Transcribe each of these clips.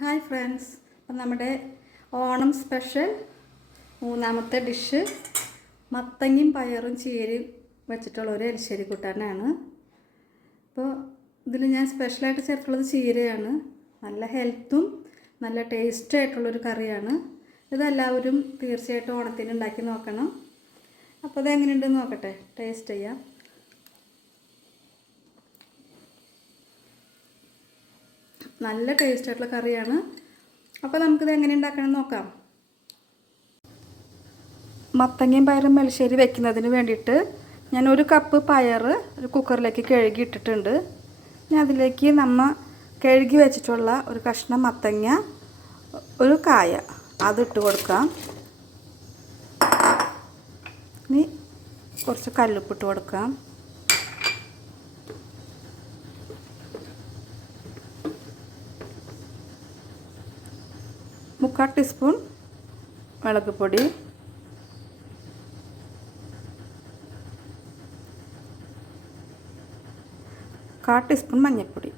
Hi friends, അപ്പം നമ്മുടെ Onam special മൂന്നാമത്തെ ഡിഷ് മത്തങ്ങയും പയറും ചീരയും വെച്ചിട്ടുള്ള ഒരു എലിശ്ശേരി കൂട്ടാനാണ്. അപ്പോൾ ഇതിൽ ഞാൻ സ്പെഷ്യലായിട്ട് ചേർത്തുള്ളത് ചീരയാണ്. നല്ല ഹെൽത്തും നല്ല ടേസ്റ്റും ആയിട്ടുള്ളൊരു കറിയാണ്. ഇതെല്ലാവരും തീർച്ചയായിട്ടും ഓണത്തിന് ഉണ്ടാക്കി നോക്കണം. അപ്പോൾ അതെങ്ങനെയുണ്ടെന്ന് നോക്കട്ടെ, ടേസ്റ്റ് ചെയ്യാം. നല്ല ടേസ്റ്റ് ആയിട്ടുള്ള കറിയാണ്. അപ്പോൾ നമുക്കിത് എങ്ങനെ ഉണ്ടാക്കണം നോക്കാം. മത്തങ്ങയും പയറും എലിശ്ശേരി വെക്കുന്നതിന് വേണ്ടിയിട്ട് ഞാൻ 1 കപ്പ് പയർ ഒരു കുക്കറിലേക്ക് കഴുകി ഇട്ടിട്ടുണ്ട്. ഇനി അതിലേക്ക് കഴുകി വെച്ചിട്ടുള്ള ഒരു കഷ്ണം മത്തങ്ങ, ഒരു കായ അതിട്ട് കൊടുക്കാം. ഇനി കുറച്ച് കല്ലുപ്പിട്ട് കൊടുക്കാം. മുക്കാൽ ടീസ്പൂൺ മുളക് പൊടി, കാൽ ടീസ്പൂൺ മഞ്ഞൾപ്പൊടി.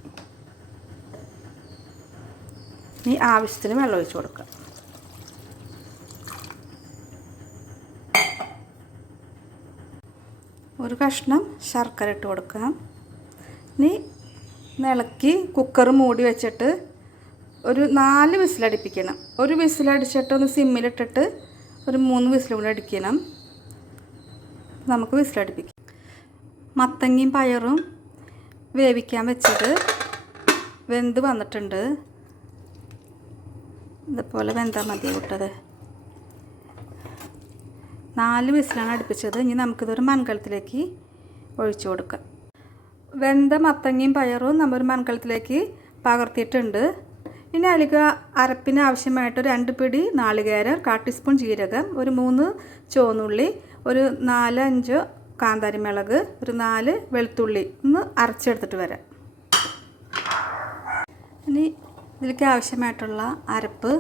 ഇനി ആവശ്യത്തിന് വെള്ളം ഒഴിച്ച് കൊടുക്കാം. ഒരു കഷ്ണം ശർക്കര ഇട്ട് കൊടുക്കാം. ഇനി ഇളക്കി കുക്കർ മൂടി വെച്ചിട്ട് ഒരു 4 വിസിലടിപ്പിക്കണം. ഒരു വിസിലടിച്ചിട്ട് ഒന്ന് സിമ്മിലിട്ടിട്ട് ഒരു 3 വിസിൽ കൂടി അടിക്കണം. നമുക്ക് വിസിലടിപ്പിക്കാം. മത്തങ്ങയും പയറും വേവിക്കാൻ വെച്ചത് വെന്ത് വന്നിട്ടുണ്ട്. ഇതുപോലെ വെന്താൽ മതി വിട്ടത്. 4 വിസിലാണ് അടുപ്പിച്ചത്. ഇനി നമുക്കിതൊരു മൺകലത്തിലേക്ക് ഒഴിച്ചു കൊടുക്കാം. വെന്ത മത്തങ്ങയും പയറും നമ്മളൊരു മൺകലത്തിലേക്ക് പകർത്തിയിട്ടുണ്ട്. ഇനി അതിലേക്ക് അരപ്പിന് ആവശ്യമായിട്ട് 2 പിടി നാളികേരം, 1/4 ടീസ്പൂൺ ജീരകം, ഒരു 3 ചുവന്നുള്ളി, ഒരു 4-5 കാന്താരി മുളക്, ഒരു 4 വെളുത്തുള്ളി ഒന്ന് അരച്ചെടുത്തിട്ട് വരാം. ഇനി ഇതിലേക്ക് ആവശ്യമായിട്ടുള്ള അരപ്പ്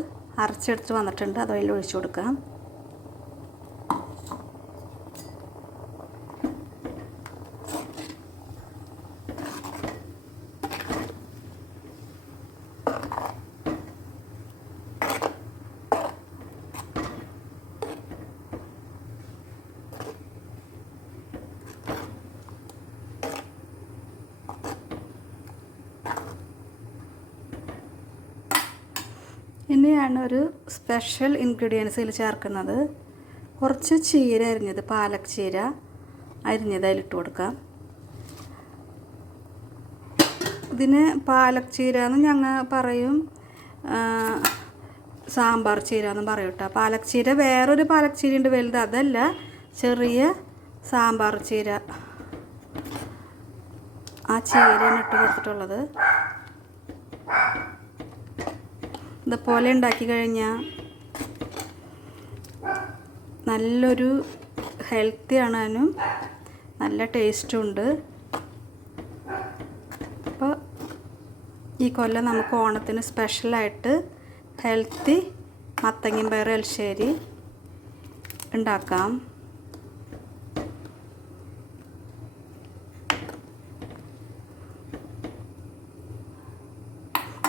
അരച്ചെടുത്ത് വന്നിട്ടുണ്ട്. അത് അതിൽ ഒഴിച്ചു കൊടുക്കാം. ഇനിയാണ് ഒരു സ്പെഷ്യൽ ഇൻഗ്രീഡിയൻസ് ഇതിൽ ചേർക്കുന്നത്. കുറച്ച് ചീര അരിഞ്ഞത്, പാലക് ചീര അരിഞ്ഞത് അതിലിട്ട് കൊടുക്കാം. ഇതിന് പാലക് ചീര എന്ന് ഞങ്ങൾ പറയും, സാമ്പാർ ചീര എന്നും പറയും കേട്ടോ. പാലക് ചീര വേറൊരു പാലക് ചീര ഉണ്ട് വലുത്, അതല്ല, ചെറിയ സാമ്പാർ ചീര, ആ ചീരയാണ് ഇട്ട് കൊടുത്തിട്ടുള്ളത്. ഇതുപോലെ ഉണ്ടാക്കി കഴിഞ്ഞാൽ നല്ലൊരു ഹെൽത്തി ആണാനും നല്ല ടേസ്റ്റും ഉണ്ട്. അപ്പോൾ ഈ കൊല്ലം നമുക്ക് ഓണത്തിന് സ്പെഷ്യലായിട്ട് ഹെൽത്തി മത്തങ്ങയും പയർ എലിശ്ശേരി ഉണ്ടാക്കാം.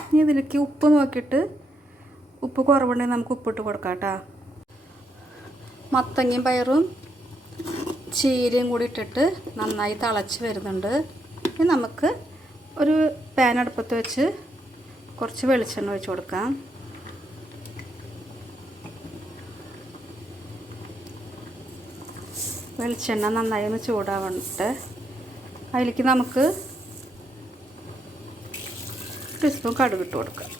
ഇനി ഇതിലേക്ക് ഉപ്പ് നോക്കിയിട്ട് ഉപ്പ് കുറവുണ്ടെങ്കിൽ നമുക്ക് ഉപ്പിട്ട് കൊടുക്കാം കേട്ടോ. മത്തങ്ങയും പയറും ചീരയും കൂടി ഇട്ടിട്ട് നന്നായി തിളച്ച് വരുന്നുണ്ട്. ഇനി നമുക്ക് ഒരു പാൻ അടുപ്പത്ത് വെച്ച് കുറച്ച് വെളിച്ചെണ്ണ ഒഴിച്ച് കൊടുക്കാം. വെളിച്ചെണ്ണ നന്നായി ഒന്ന് ചൂടാവട്ടെ. അതിലേക്ക് നമുക്ക് ടീസ്പൂൺ കടുക് ഇട്ട് കൊടുക്കാം.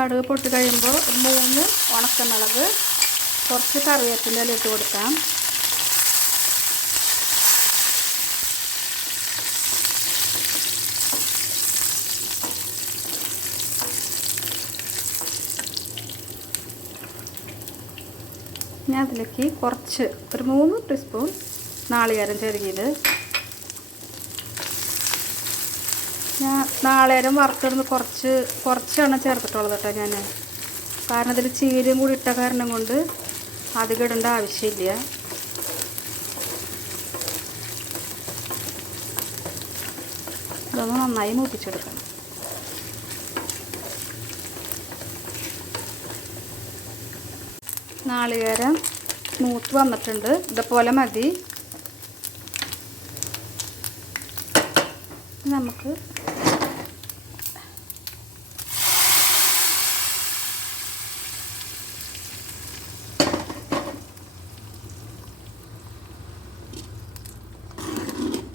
കടുക് പൊട്ടി കഴിയുമ്പോൾ 3 ഉണക്കമുളക്, കുറച്ച് കറിവേപ്പിൻ്റെ ഇല ഇട്ട് കൊടുക്കാം. ഇനി ഞാൻ അതിലേക്ക് കുറച്ച് ഒരു 3 ടീസ്പൂൺ നാളികേരം ചെറുകിയത്. ഞാൻ നാളികേരം വറുത്തിടുന്ന കുറച്ചാണ് ചേർത്തിട്ടുള്ളത് കേട്ടോ ഞാൻ. കാരണം ഇതിൽ ചീരയും കൂടി ഇട്ട കാരണം കൊണ്ട് അധികം ഇടേണ്ട ആവശ്യമില്ല. അതൊന്ന് നന്നായി മൂപ്പിച്ചെടുക്കണം. നാളികേരം മൂത്ത് വന്നിട്ടുണ്ട്. ഇതുപോലെ മതി. നമുക്ക്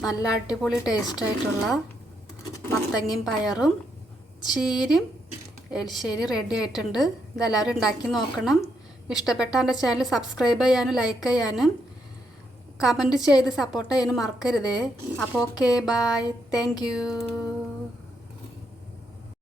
നല്ല അടിപൊളി ടേസ്റ്റായിട്ടുള്ള മത്തങ്ങയും പയറും ചീരയും എലിശ്ശേരി റെഡി ആയിട്ടുണ്ട്. ഇതെല്ലാവരും ഉണ്ടാക്കി നോക്കണം. ഇഷ്ടപ്പെട്ട എൻ്റെ ചാനൽ സബ്സ്ക്രൈബ് ചെയ്യാനും ലൈക്ക് ചെയ്യാനും കമൻറ്റ് ചെയ്ത് സപ്പോർട്ട് ചെയ്യാനും മറക്കരുതേ. അപ്പോൾ ഓക്കെ, ബൈ, താങ്ക് യു.